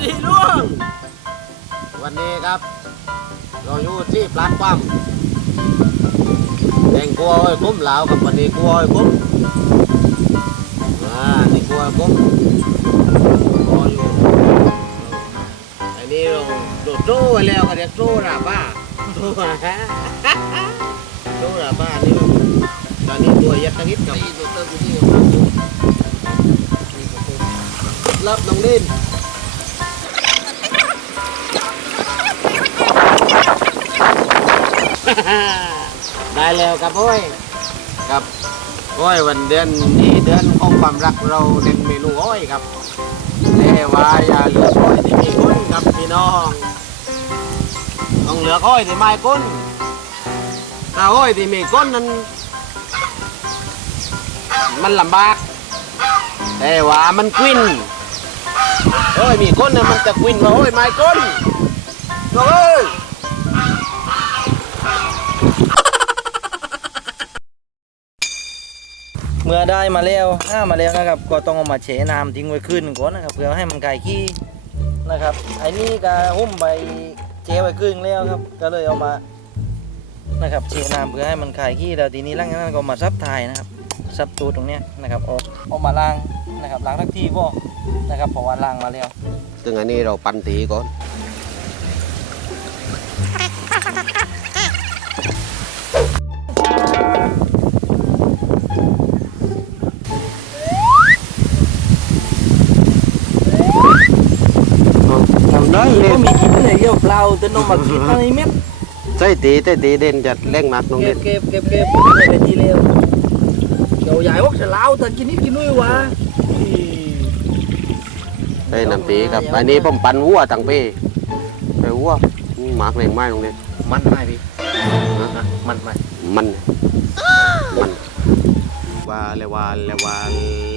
สีล่วงวันนี้ครับ เราอยู่ที่ปลาดความแดงกลัวไอ้กุ้มเหลากับวันนี้กลัวไอ้กุ้มอ่านี่กลัวไอ้กุ้มกลัวอยู่อันนี้เราโดดโจ้ไว้แล้วก็เรียกโจ้ราบ้าโจ้ฮะโจ้ราบ้านี่เราตอนนี้ตัวยัดตะนิดกับตัวเติมอยู่ที่กับรับน้องดิน ได้แล้วครับโอ้ยครับโอ้ยวันเดือนนี้เดือนของความรักเราเล่นเมนูอ้อยครับแต่ว่าอย่าเหลือกอ้อยที่มีก้นครับพี่น้องต้องเหลือกอ้อยที่ไม่ก้นถ้าอ้อยที่มีก้นนั้นมันลำบาก แต่ว่ามันกวินโอ้ยมีก้นน่ะมันจะกวินว่าโอ้ยไม่ก้นโอ้ย มื่อได้มาแล้วห้ามาแล้วนะครับ ก็ต้องเอามาเฉน้ำทิ้งไว้คืนหนึ่งก่อนนะครับเพื่อให้มันคลายขี้นะครับไอ้นี่ก็หุ้มใบเจไว้คืนแล้วครับ ก็เลยเอามานะครับเฉน้ำเพื่อให้มันคลายขี้แล้วทีนี้หลังจากนั้นก็มาซับถ่ายนะครับซับตูดตรงเนี้ยนะครับเอาเอามาล้างนะครับล้างทักทีพ่อนะครับเพราะว่าล้างมาแล้วซึ่งอันนี้เราปั่นตีก่อน เลยเยี่ยวเปล่าแต่นมมากินอะไรเม็ดใช่ตีแต่ตีเด่นจะเล่งมากน้องเก็เด่บนเก็บเก็บเก็บไม่ได้ทีเร็วเดี๋ยวใหญ่ว่าจะเล่าแต่กินนิดกินนุ้ยวะ ได้น้ำตีครับอันนี้ผมปั่นวัวตั้งปีไปวัวหมากแรงไม้ตรงนี้มันไม่พี่มันไม่มันมันว่าเลยว่าเลยว่า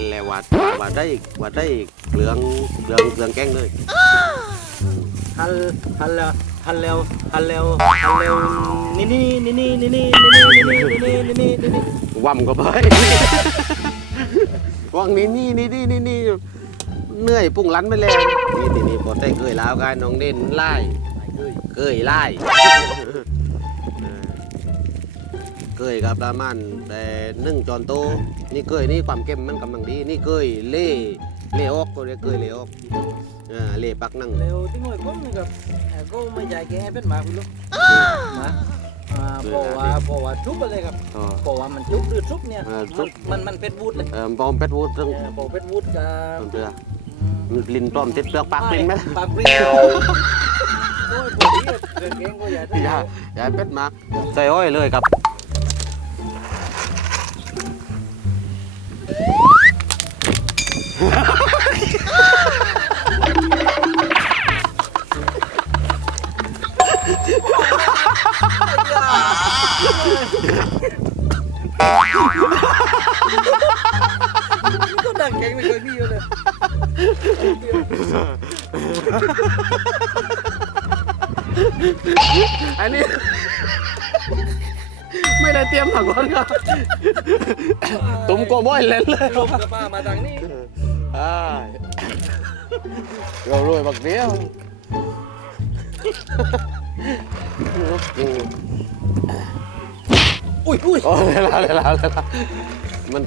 เลยว่าว่าได้ว่าได้เหลืองเหลืองเหลืองแกงเลย ฮัลฮัลแล้วฮัลแล้วฮัลแล้วฮัลแล้วนี่นี่นี่นี่นี่นี่นี่นี่นี่นี่นี่นี่นี่ว่ำก็ไปวังนี้นี่นี่นี่นี่นี่เหนื่อยปุ่งลันไปแล้วนี่นี่นี่พอได้เคยแล้วกันน้องเด่นไล่เคยไล่เคยครับประมาณแต่นึ่งจอนโตนี่เคยนี่ความเข้มมันกำลังดีนี่เคยเล่ เลออกก็เรียกเกยเลออกอ่าเลปักนั่ง Leo tiếng người cũng gặp à, cô mới dạy cái hai bên mà luôn mà à, Người bỏ làm qua bỏ qua chút vào đây gặp อ๋อ bỏ qua mình chút đưa chút nha À, chút. mình mình pet wood này เอ่อปอมเป็ดวูดเรื่อง À, bỏ pet wood ต้น uh, เตือลินต้อมติดเปลือกปากลินไหม bạc pin rồi cô ấy cái em cô dạy อย่า đó อย่าให้เป็ดมากใส่อ้อยเลยครับ ก็ดังเก่งไม่เคยมีเลยอันนี้ ไม่ได้เตรียมมาก่อนครับตุ้มโกบอยเล่นเลยลมกับป้ามาทางนี้อ่าเรารวยบักเดียวอืม อุ้ยอุ้ยโอ้เวลาเวลาเวลามัน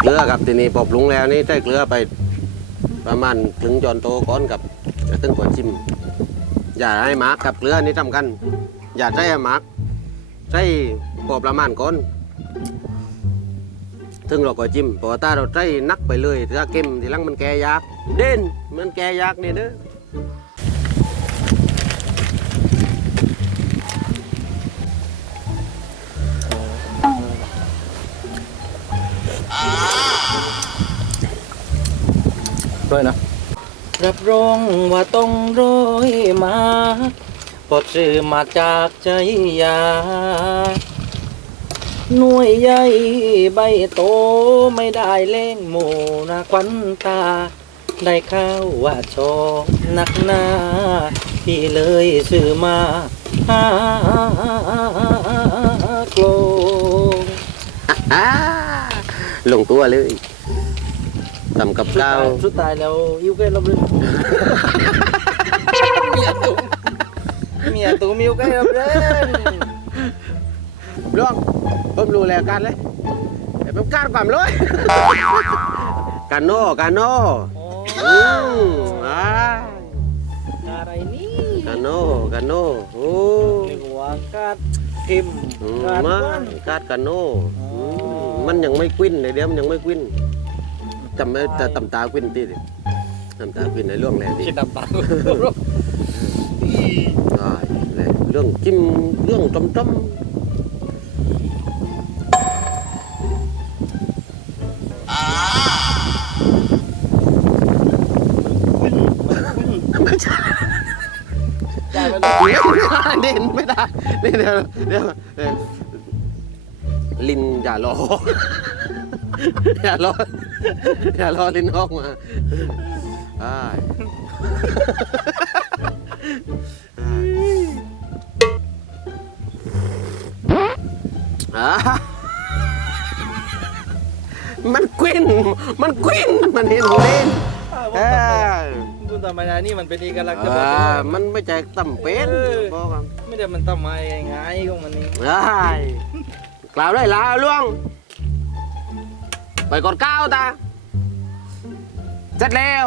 เกลือกับทีนี้พอปรุงแล้วนี่ใส่เกลือไป ประมาณถึงจอนโตก้อนกับจะตึ้งกว่าชิม อย่าให้หมักกับเกลือนี่สำคัญอย่าใส่ให้หมักใส่พอบประมาณก้อนถึงเราก็จิ้มเพราะว่าถ้าเราใส่นักไปเลยถ้าเค็มทีหลังมันแก่ยาก เด่นมันแก่ยากนี่เด้อด้ รับรองว่าต้องร้อยมาปลดซื้อมาจากใจยา หน่วยใหญ่ใบโตไม่ได้เล่งหมูนะควันตา ได้ข้าวว่าชอบนักหนาพี่เลยซื้อมาหาโกลงอ่าลงตัวเลย ทำกับสุดข้าท้ายวสุดท้ายแล้วอิวใกล้ลบเลยเมียตุ้มเมียตุ้มอิวใกล้ลบเลยล่วงผมรู้แล้วกันเลยแต่ผมการความร้อยกันโน่กันโน่โอ้อืมอ่าอะไรนี่กันโน่กันโน่โอ้เรียกว่ากัดเข็มอืมกัดมาวันการกันโน่อ๋ออืมมันยังไม่กวินเลยเดี๋ยวมันยังไม่กวิน จำไม่จะตำตากวินตีดิตำตากวินในเรื่องแรกดิคิดดับปากได้เลยเรื่องจิ้มเรื่องจำจำไม่ใช่ได้ไปเดี๋ยวเด่นไม่ได้เดี๋ยวเดี๋ยวเดี๋ยวเดี๋ยวลินอย่ารออย่ารอ อย่ารอลินออกมาอ้ายอ่ามันกวิน มันกวิน มันเห็นเล่นเออคุณธรรมดานี่มันเป็นเอกลักษณ์เฉอ่าพาะมันไม่ใช่ตำเป็นบอกกันไม่ได้มันทำไมง่ายของมันนี่ได้กล่าวได้ลาล่วง ไปกดก้าวตาเสร็จแล้ว